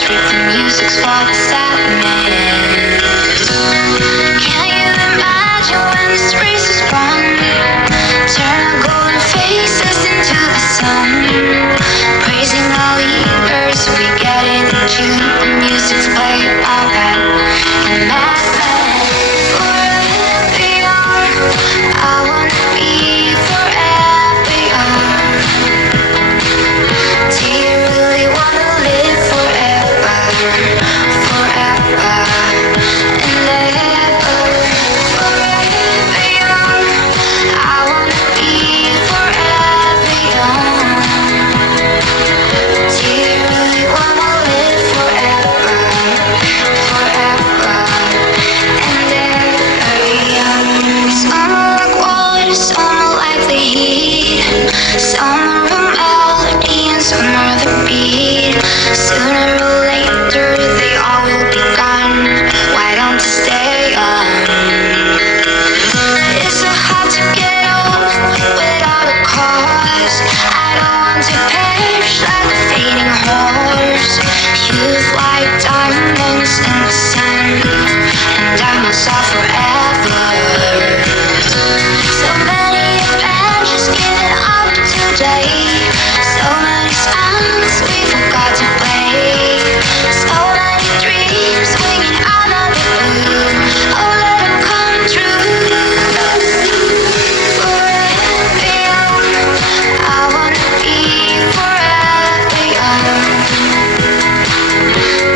trip, the music's for the sadness. Can you imagine when this race is run? Turn our golden faces into the sun. Praising our leaders, we get into the music's playing alright. And that's forever young. I wanna be forever young. Do you really wanna live forever? Forever and ever. Forever young. I wanna be forever young. Do you really wanna live forever? Forever and ever young. Some are like water, some are like the heat. Some are a melody and some are the beat. Sooner or later they all will be gone. Why don't you stay on? It's so hard to get old without a cause. I don't want to perish like a fading horse. Youth like diamonds in the sun, and diamonds are forever. So many adventures given up today. So many songs we forgot to play. So many dreams swinging out of the blue. Oh, let them come true. Forever young. I wanna be forever young.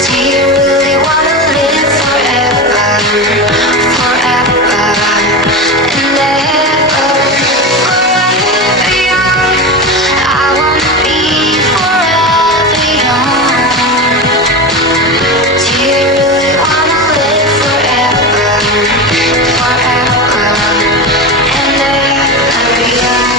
Do you really wanna live forever? Forever and ever. Forever young. I wanna be forever young. Do you really wanna live forever? Forever and ever young.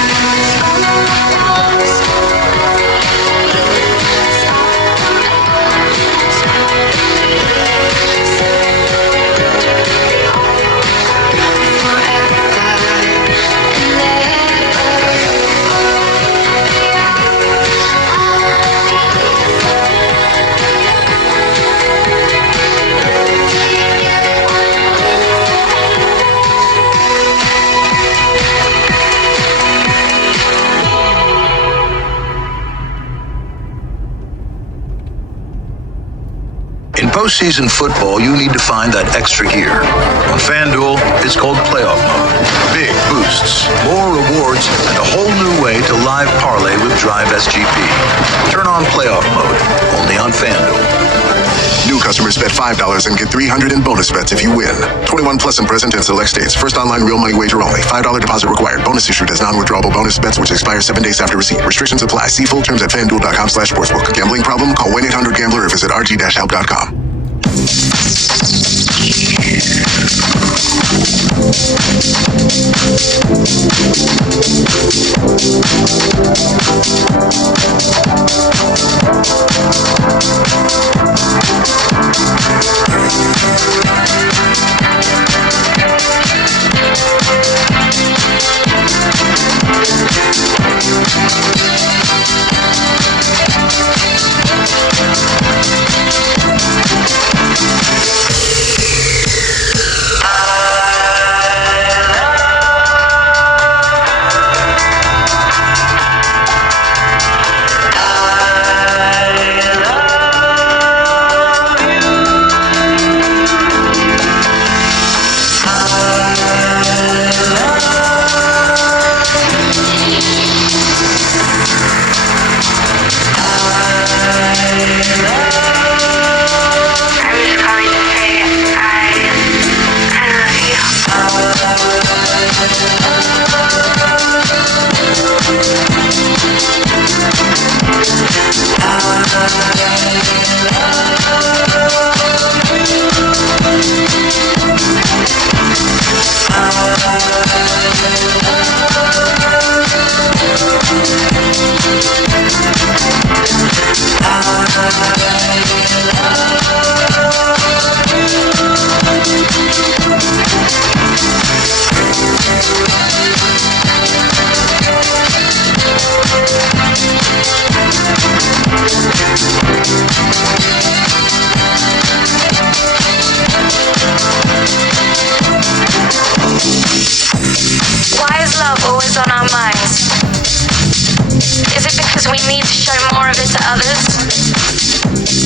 In postseason football, you need to find that extra gear. On FanDuel, it's called playoff mode. Big boosts, more rewards, and a whole new way to live parlay with Drive SGP. Turn on playoff mode, only on FanDuel. New customers bet $5 and get $300 in bonus bets if you win. 21 plus and present in select states. First online real money wager only. $5 deposit required. Bonus issued as non-withdrawable bonus bets which expire 7 days after receipt. Restrictions apply. See full terms at FanDuel.com/sportsbook. Gambling problem? Call 1-800-GAMBLER or visit rg-help.com.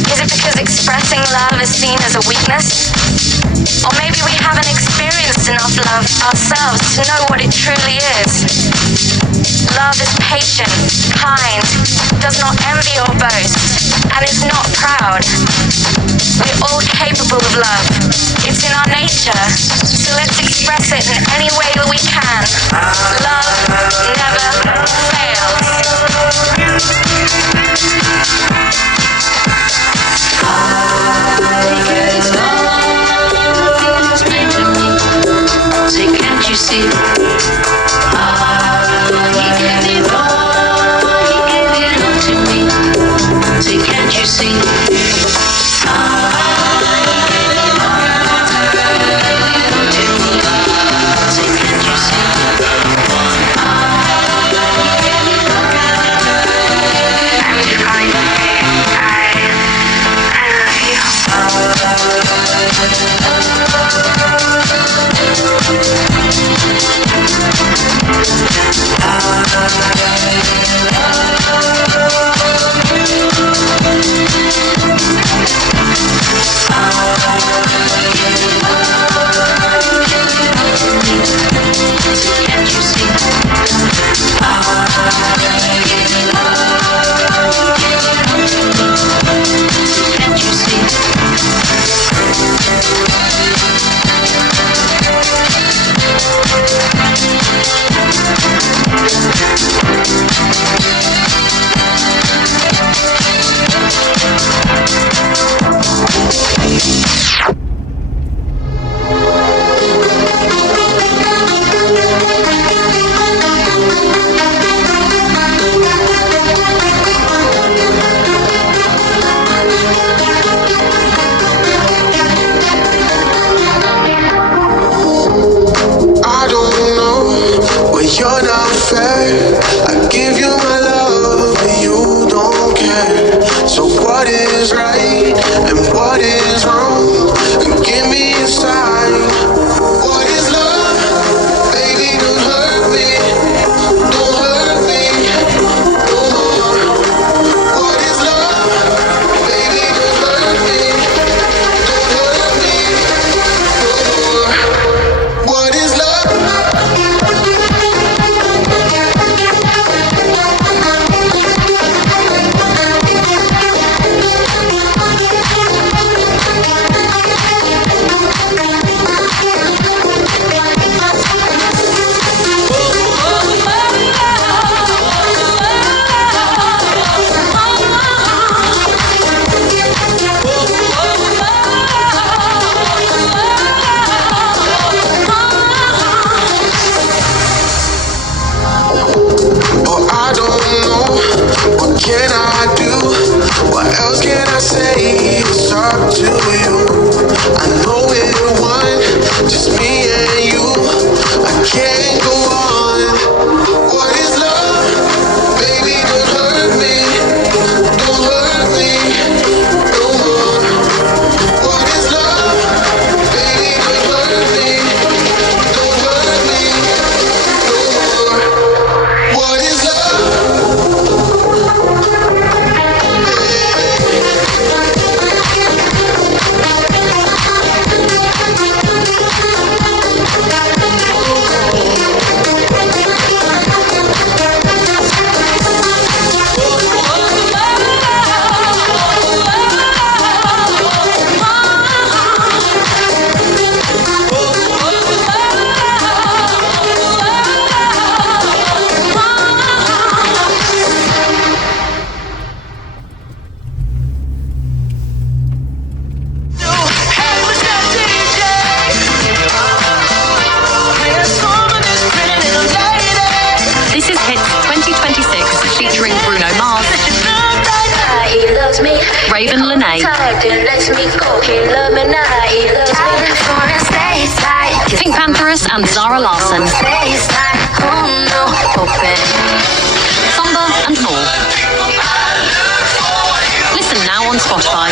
Is it because expressing love is seen as a weakness? Or maybe we haven't experienced enough love ourselves to know what it truly is. Love is patient, kind, does not envy or boast, and is not proud. We're all capable of love. It's in our nature, so let's express it in any way that we can. Love never fails. Say, can't you see? He gave it all, he gave it all to me. Say, can't you see? You're not fair. I give you my love, but you don't care. So what is right and what is wrong? And give me a sign. What is love? Baby, don't hurt me. Don't hurt me no more. What is love? Baby, don't hurt me. Don't hurt me no more. What is love? Can I do? What else can I say? It's up to you. I know we're one, just me and you. I can't go on. What is love? Baby, don't hurt me. Don't hurt me no more. What is love? Baby, don't hurt me. Don't hurt me no more. What is love? Raven Lene. Pink Pantheress and Zara Larsson. Somber and more. Listen now on Spotify.